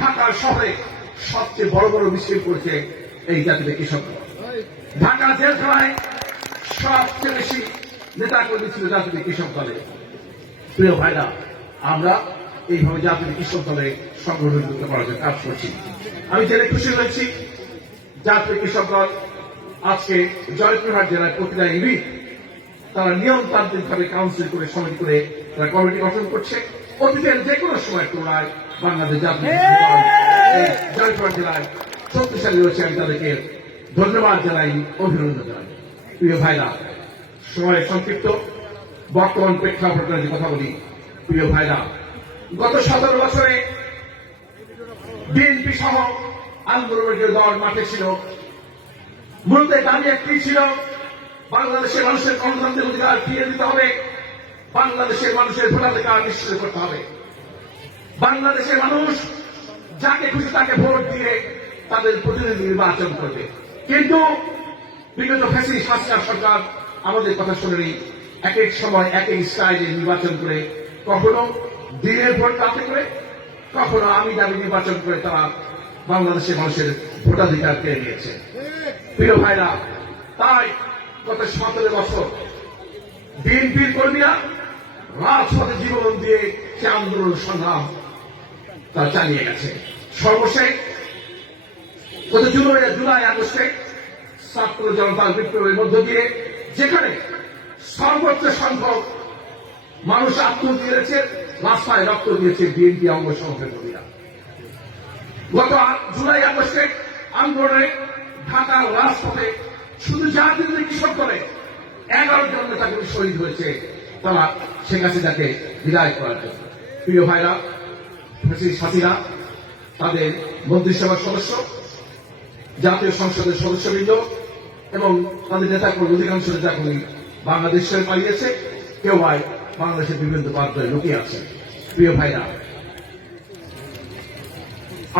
ঢাকা শহরে সবচেয়ে বড় বড় মিছিল করেছে এই জাতির কৃষক। ঢাকা জেলখানায় সবচেয়ে বেশি নেতা কর্মী ছিল জাতীয় কৃষক দলে। প্রিয় ভাইরা, আমরা এইভাবে জাতীয় কৃষক দলে সংগঠন করতে পারার জন্য কাজ করছি। আমি জেনে খুশি হয়েছি। জাতীয় কৃষক দল আজকে জয়পুরহাট জেলার প্রতিটা ইউনিট তারা নিয়মতান্ত্রিক ভাবে কাউন্সিল করে সমিতি করে তারা কমিটি গঠন করছে। অতীতের যে কোনো সময় তোমরায় বাংলাদেশ জাতীয় কৃষক দল এই জয়পুরহাট জেলায় শক্তিশালী রয়েছে আমি তাদেরকে ধন্যবাদ জানাই অভিনন্দন জানাই। প্রিয় ভাইরা সময় সংক্ষিপ্ত বর্তমান প্রেক্ষাপটে যে কথা বলি প্রিয় ভাইরা গত সতেরো বছরে বিএনপি সহ আন্দোলনের যে দল মাঠে ছিল। মূলত দাবি একটি ছিল বাংলাদেশের মানুষের গণতান্ত্রিক অধিকার ফিরিয়ে দিতে হবে বাংলাদেশের মানুষের ভোটাধিকার নিশ্চিত করতে হবে। বাংলাদেশের মানুষ যাকে খুশি তাকে ভোট দিয়ে তাদের প্রতিনিধি নির্বাচন করবে। কিন্তু বিগত ফ্যাসি শাসিয়া সরকার আমাদের কথা শুনেনি। এক এক সময় এক এক স্টাইলে নির্বাচন করে কখনো দিনের ভোট কাতে করে, কখনো আমি দাবি নির্বাচন করে তারা বাংলাদেশের মানুষের ভোটাধিকার পেয়ে নিয়েছে। প্রিয় ভাইরা, তাই গত সতেরো বছর বিএনপির কর্মীরা রাজপথে জীবন দিয়ে সে আন্দোলন সংগ্রাম তারা চালিয়ে গেছে। সর্বশেষ, গত জুলাই জুলাই আগস্টে ছাত্র জনতার বিপ্লবের মধ্য দিয়ে, যেখানে সর্বোচ্চ সংখ্যক মানুষ আত্মহত্যা দিয়েছে রাস্তায় রক্ত দিয়েছে বিএনপি অঙ্গ সংগঠনীরা। গত জুলাই আগস্টে আন্দোলনে ঢাকার রাজপথে শুধু জাতীয় কৃষক করে এগারো জন নেতা শহীদ হয়েছে, তারা শেখ হাসিনাকে বিদায় করার জন্য। প্রিয় ভাইরা ফ্যাসিস্ট সাথীরা তাদের মন্ত্রিসভার সদস্য, জাতীয় সংসদের সদস্যবৃন্দ এবং তাদের নেতাকর্মী, অধিকাংশ নেতাকর্মী বাংলাদেশ ছেড়ে পালিয়েছে। কেউ ভাই বাংলাদেশের বিভিন্ন প্রান্তে লুকিয়ে আছে। প্রিয় ভাইরা,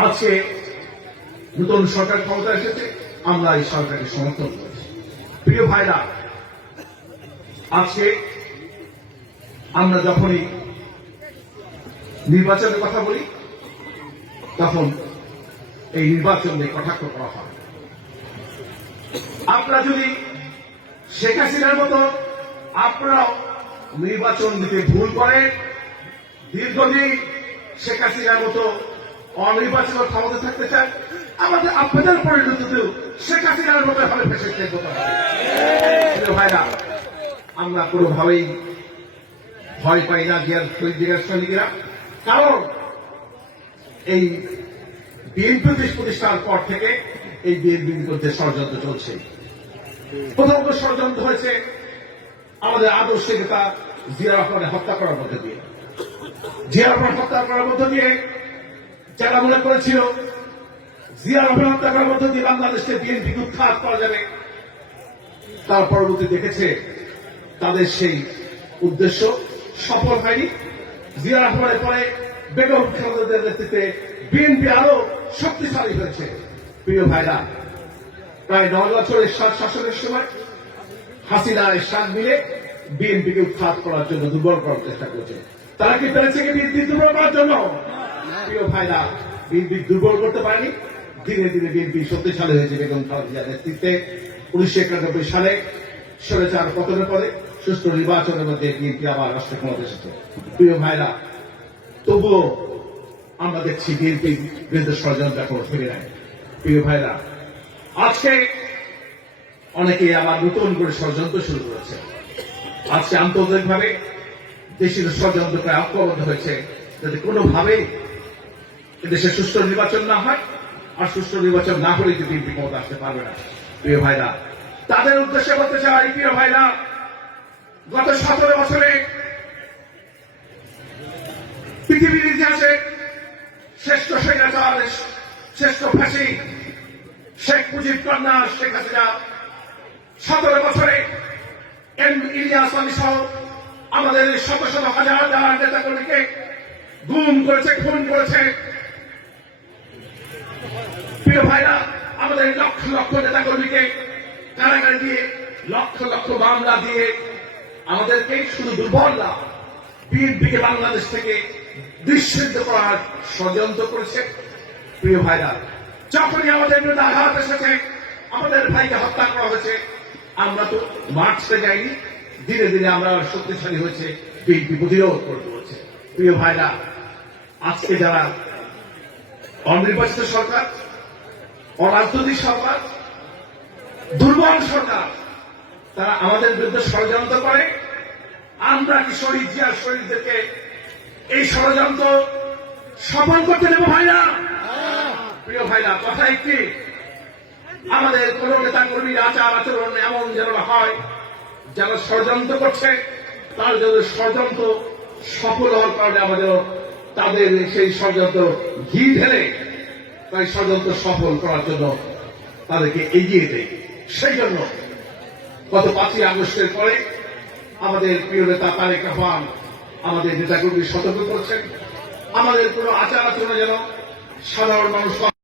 আজকে নতুন সরকার ক্ষমতা এসেছে, আমরা এই সরকারকে সমর্থন করেছি প্রিয় ভাইরা, আজকে আমরা যখনই নির্বাচনের কথা বলি, তখন এই নির্বাচন নিয়ে কটাক্ষ করা হয়। আপনারা যদি শেখ হাসিনার মতো আপনারাও নির্বাচন দিতে ভুল করেন, দীর্ঘদিন শেখ হাসিনার মতো অনির্বাচিত ক্ষমতা থাকতে চান, আমাদের আপনাদের পরিণতিতেও শেখ হাসিনার মতো ভাবে ফেসে হবে। প্রিয় ভাইরা, আমরা কোনোভাবেই ভয় পাই না জিয়ার সৈনিকেরা। কারণ এই বিএনপি প্রতিষ্ঠার পর থেকে এই বিএনপির বিরুদ্ধে ষড়যন্ত্র চলছে। প্রথমত ষড়যন্ত্র হয়েছে আমাদের আদর্শ নেতা জিয়া রহমানের হত্যা করার মধ্যে দিয়ে। জিয়া রহমান হত্যা করার মধ্য দিয়ে যারা মনে করেছিল জিয়া রহমান হত্যা করার মধ্য দিয়ে বাংলাদেশকে বিএনপি উৎখাত করা যাবে, তার পরবর্তী দেখেছে তাদের সেই উদ্দেশ্য সফল হয়নি। জিয়া রহমানের পরে বেগম খালেদাদের নেতৃত্বে বিএনপি আরও শক্তিশালী হয়েছে। প্রিয় ভাইরা, প্রায় নয় বছরের সাত শাসনের সময় হাসিনা এরশাদ মিলে বিএনপিকে উৎখাত করার জন্য দুর্বল করার চেষ্টা করেছে। তারা কি পেরেছে কি বিএনপি দুর্বল করার জন্য? প্রিয় ভাইরা, বিএনপি দুর্বল করতে পারেনি। ধীরে ধীরে বিএনপি শক্তিশালী হয়েছে বেগম খালেদা নেতৃত্বে। উনিশশো একানব্বই সালে সরেচার পতনের পরে সুষ্ঠু নির্বাচনের মধ্যে বিএনপি আবার রাষ্ট্র ক্ষমতা এসেছে। প্রিয় ভাইরা, তবুও আমরা দেখছি বিএনপি বিরুদ্ধে ষড়যন্ত্র এখন ফিরে নেয় প্রিয় ভাইরা, আজকে অনেকে আবার নতুন করে ষড়যন্ত্র শুরু করেছে। আজকে আন্তর্জাতিকভাবে দেশের ষড়যন্ত্র প্রায় ঐক্যবদ্ধ হয়েছে। যাতে কোনোভাবেই দেশে সুষ্ঠু নির্বাচন না হয় আর সুষ্ঠু নির্বাচন না হলে যদি ক্ষমতা আসতে পারবে না। প্রিয় ভাইরা, তাদের উদ্দেশ্যে বলতে চাই, প্রিয় ভাইরা গত সতেরো বছরে পৃথিবীর ইতিহাসে শ্রেষ্ঠ স্বৈরাচার, শ্রেষ্ঠ ফাঁসি, শেখ মুজিব, কন্যা শেখ হাসিনা। সতেরো বছরে এম ইলিয়াস আলী সহ আমাদের শত শত হাজার হাজার নেতা কর্মীকে গুম করেছে, খুন করেছে। প্রিয় ভাইরা, আমাদের লক্ষ লক্ষ নেতা কর্মীকে কারাগারে দিয়ে, লক্ষ লক্ষ মামলা দিয়ে আমাদেরকে শুধু দুর্বল না, বিএনপিকে বাংলাদেশ থেকে নিষিদ্ধ করার ষড়যন্ত্র করেছে। প্রিয় ভাইরা, যখনই আমাদের বিরুদ্ধে আঘাত এসেছে, আমাদের ভাইকে হত্যা করা হয়েছে, আমরা তো মার্চতে যাইনি। ধীরে ধীরে আমরা শক্তিশালী হয়েছে, বিএনপি প্রতিরোধ করতে হচ্ছে। প্রিয় ভাইরা, আজকে যারা অনির্বাচিত সরকার, অরাজনৈতিক সরকার, দুর্বল সরকার তারা আমাদের বিরুদ্ধে ষড়যন্ত্র করে। আমরা কি শরীর জিয়া শরীরদেরকে এই ষড়যন্ত্র সফল করতে দেবো ভাইরা। প্রিয় ভাইরা, কথা একটি, আমাদের কোন নেতা কর্মীর আচার আচরণ এমন যেন হয় যারা ষড়যন্ত্র করছে, তার জন্য ষড়যন্ত্র সফল হওয়ার কারণে আমাদের তাদের সেই ষড়যন্ত্র ঘি ঢেলে তাই ষড়যন্ত্র সফল করার জন্য তাদেরকে এগিয়ে দেয় সেই জন্য গত পাঁচই আগস্টের পরে আমাদের প্রিয় নেতা তারেক রহমান আমাদের নেতাকর্মী সতর্ক করছেন। আমাদের কোনো আচার আচরণ যেন সাধারণ মানুষ